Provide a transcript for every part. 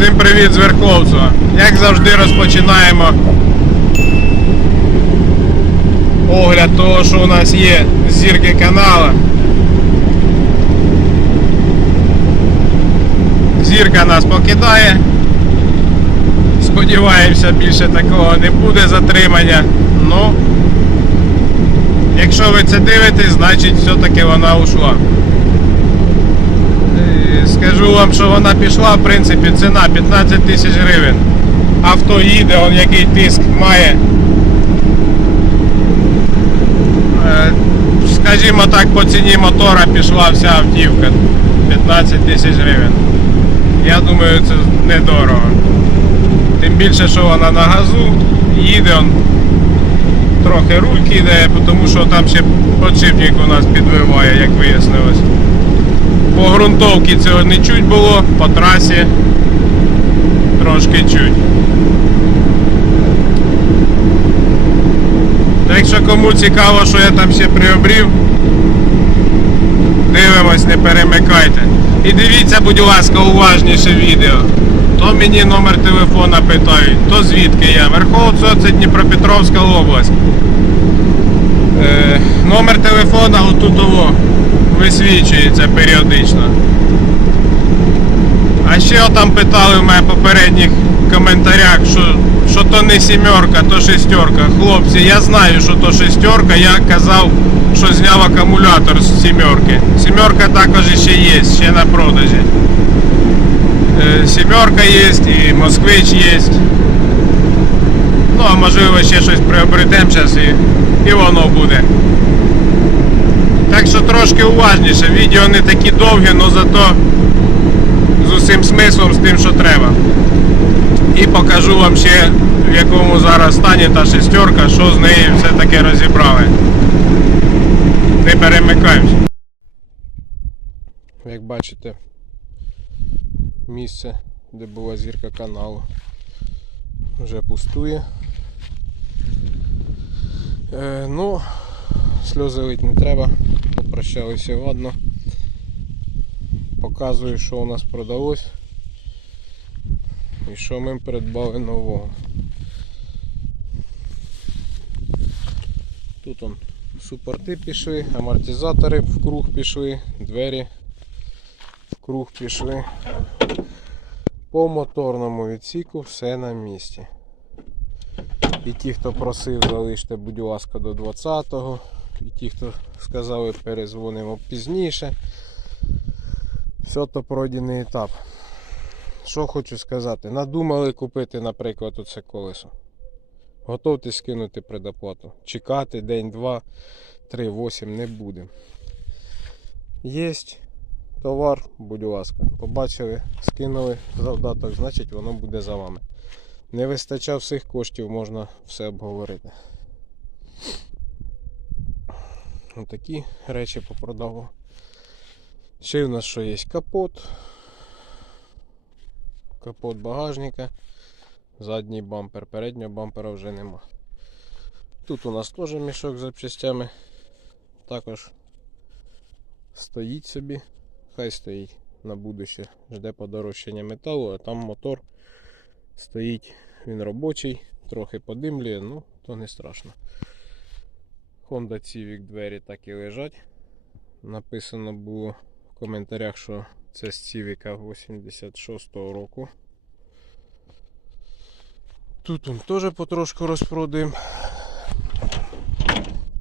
Всім привіт з. Як завжди розпочинаємо огляд того, що у нас є зірки канала. Зірка нас покидає. Сподіваємося, більше такого не буде затримання. Ну, якщо ви це дивитесь, значить все-таки вона ушла. Скажу вам, що вона пішла, в принципі, ціна 15 тисяч гривень. Авто їде, он який тиск має. Е, Скажімо так, по ціні мотора пішла вся автівка. 15 тисяч гривень. Я думаю, це недорого. Тим більше, що вона на газу, їде он трохи руль кидає, тому що там ще подшипник у нас підвиває, як вияснилось. По ґрунтовці цього не чуть було, по трасі трошки чуть. Так що кому цікаво, що я там ще приобрів, дивимось, не перемикайте. І дивіться, будь ласка, уважніше відео. То мені номер телефона питають, то звідки я. Верховцево це Дніпропетровська область. Е, номер телефона отут ово висвічується періодично. А ще там питали в мене попередніх коментарях, що, що то не сімерка, то шестерка. Хлопці, я знаю, що то шестерка, я казав, що зняв акумулятор з сімерки. Сімерка також ще є, ще на продажі. Е, Сімерка є і москвич є. Ну, а можливо ще щось приобретемо зараз і, і воно буде. Так що трошки уважніше. Відео не такі довгі, але зато з усім смислом, з тим, що треба. І покажу вам ще в якому зараз стані та шестерка, що з нею все таки розібрали. Не перемикаємось. Як бачите, місце, де була зірка каналу, вже пустує. Е, ну, сльози лить не треба, попрощалися ладно. Показую, що у нас продалось і що ми придбали нового. Тут он супорти пішли, амортизатори в круг пішли, двері в круг пішли. По моторному відсіку все на місці. І ті, хто просив, залиште, будь ласка, до 20-го. І ті, хто сказали, перезвонимо пізніше. Все то пройдений етап. Що хочу сказати? Надумали купити, наприклад, оце колесо. Готовте скинути предоплату. Чекати день, два, три, восім не буде. Єсть товар, будь ласка. Побачили, скинули завдаток, значить воно буде за вами. Не вистачав всіх коштів, можна все обговорити. Отакі речі попродав. Ще в нас що є капот. Капот багажника. Задній бампер, переднього бампера вже нема. Тут у нас теж мішок з запчастями. Також стоїть собі. Хай стоїть на будуще. Жде подорожчання металу, а там мотор стоїть, він робочий, трохи подимлює, ну то не страшно. Honda Civic двері так і лежать. Написано було в коментарях, що це з Civic 86-го року. Тут он теж потрошку розпродаємо.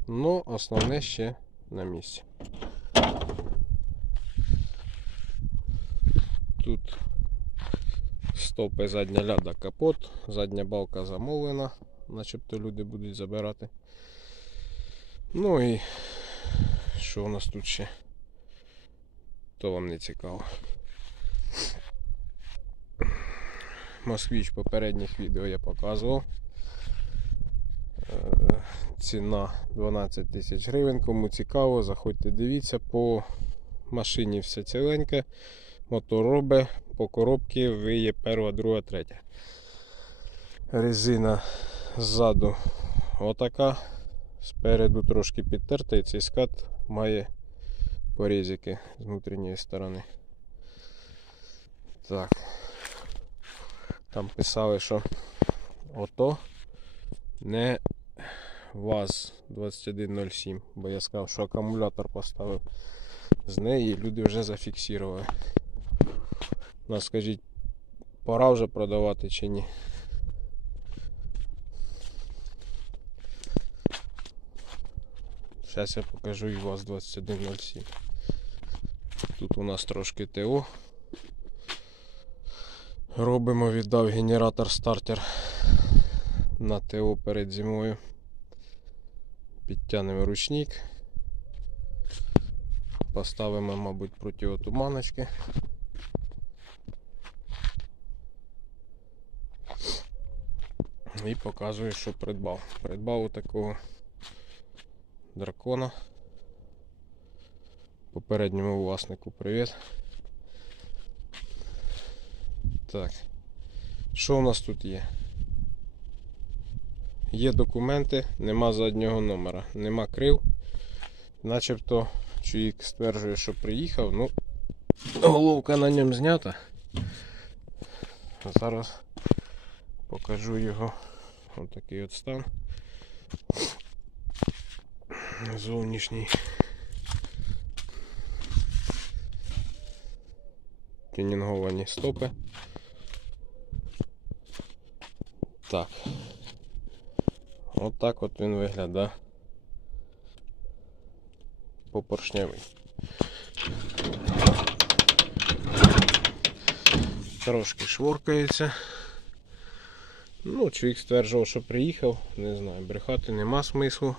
Ну, основне ще на місці. Тут стопи задня ляда капот, задня балка замовлена, начебто люди будуть забирати. Ну і що у нас тут ще? То вам не цікаво. Москвич попередніх відео я показував. Е, Ціна 12 тисяч гривень. Кому цікаво, заходьте дивіться. По машині все ціленьке. Мотор робить, по коробці виє перша, друга, третя. Резина ззаду отака. Спереду трошки підтерта і цей скат має порізики з внутрішньої сторони. Так. Там писали, що ото не ВАЗ 2107, бо я сказав, що акумулятор поставив з неї, і люди вже зафіксували. Ну, скажіть, пора вже продавати чи ні? Зараз я покажу і ВАЗ 2107. Тут у нас трошки ТО. Робимо, віддав генератор стартер на ТО перед зимою. Підтягнемо ручник. Поставимо, мабуть, противотуманочки. І показую, що придбав. Придбав у такого дракона. Попередньому власнику привіт. Так. Що у нас тут є? Є документи, нема заднього номера, нема крил. Начебто чоловік стверджує, що приїхав, ну головка на ньому знята. Зараз покажу його отакий от стан. Зовнішній. Тюнінговані стопи. Так. От от він виглядає. Попоршневий. Трошки шворкається. Ну, чоловік стверджував, що приїхав, не знаю, брехати нема смислу.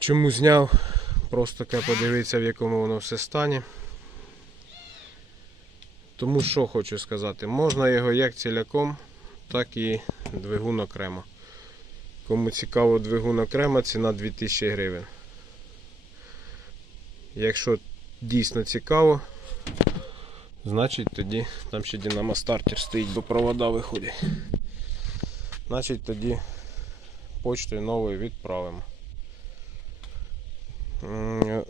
Чому зняв? Просто таке подивитися, в якому воно все стані. Тому що хочу сказати, можна його як ціляком, так і двигун окремо. Кому цікаво двигун окремо, ціна 2000 гривень. Якщо дійсно цікаво, значить тоді там ще Динамо стартер стоїть, бо провода виходять. Значить тоді почтою новою відправимо.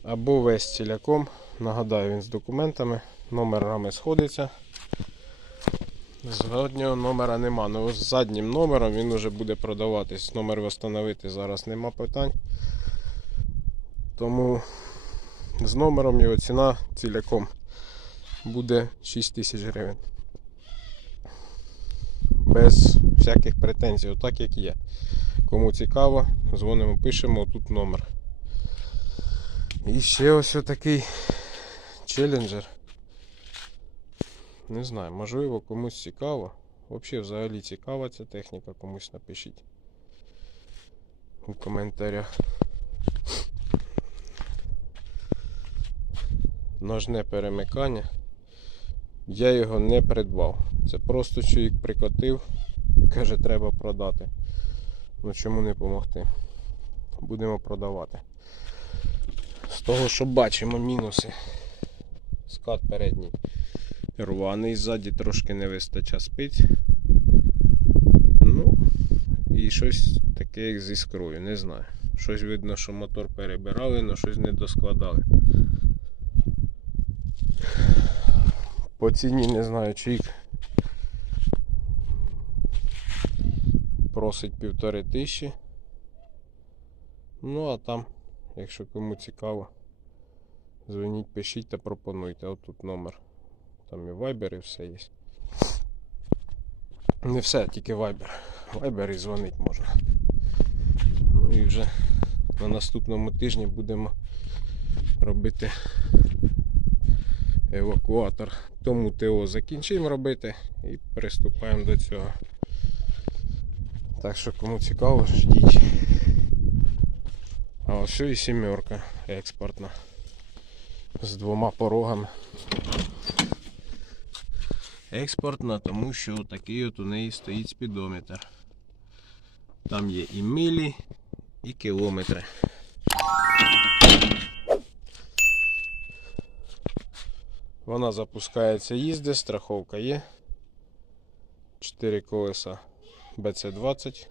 Або весь ціляком. Нагадаю, він з документами. Номер рами сходиться. Заднього номера нема. Ну, з заднім номером він вже буде продаватись. Номер встановити зараз нема питань. Тому з номером його ціна ціляком буде 6 тисяч гривень. Без всяких претензій, отак як є. Кому цікаво, дзвонимо, пишемо, тут номер. І ще ось такий челленджер. Не знаю, можливо комусь цікаво. Взагалі взагалі цікава ця техніка, комусь напишіть у коментарях. Ножне перемикання. Я його не придбав. Це просто чоловік прикотив, каже, треба продати. Ну чому не допомогти? Будемо продавати. Того, що бачимо мінуси. Скат передній рваний, ззаді трошки не вистачає спиць. Ну, і щось таке, як зі іскрою, не знаю. Щось видно, що мотор перебирали, але щось не доскладали. По ціні не знаю, чик. Просить півтори тисячі. Ну а там, якщо кому цікаво, дзвоніть, пишіть та пропонуйте. Отут номер. Там і Viber і все є. Не все, тільки Viber. Viber і дзвонить можна. Ну і вже на наступному тижні будемо робити евакуатор. Тому ТО закінчимо робити і приступаємо до цього. Так що кому цікаво, ждіть. А ось і сімерка експортна. З двома порогами. Експортна, тому що такий от у неї стоїть спідометр. Там є і милі, і кілометри. Вона запускається, їздить, страховка є. 4 колеса BC20.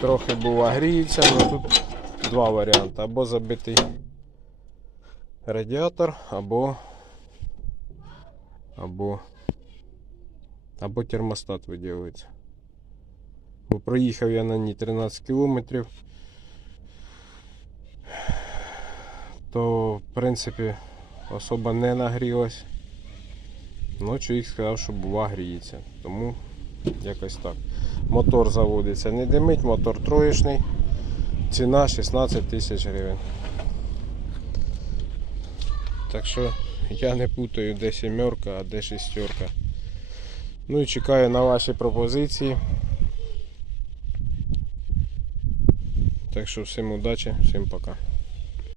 Трохи бува гріється, але тут два варіанти. Або забитий радіатор, або або, або термостат виділюється. Бо проїхав я на ній 13 кілометрів. То, в принципі, особа не нагрілась. Ну, чоловік сказав, що бува гріється. Тому якось так. Мотор заводиться, не димить, мотор троєчний. Ціна 16 тисяч гривень. Так що я не путаю, де сімерка, а де шістерка. Ну і чекаю на ваші пропозиції. Так що всім удачі, всім пока.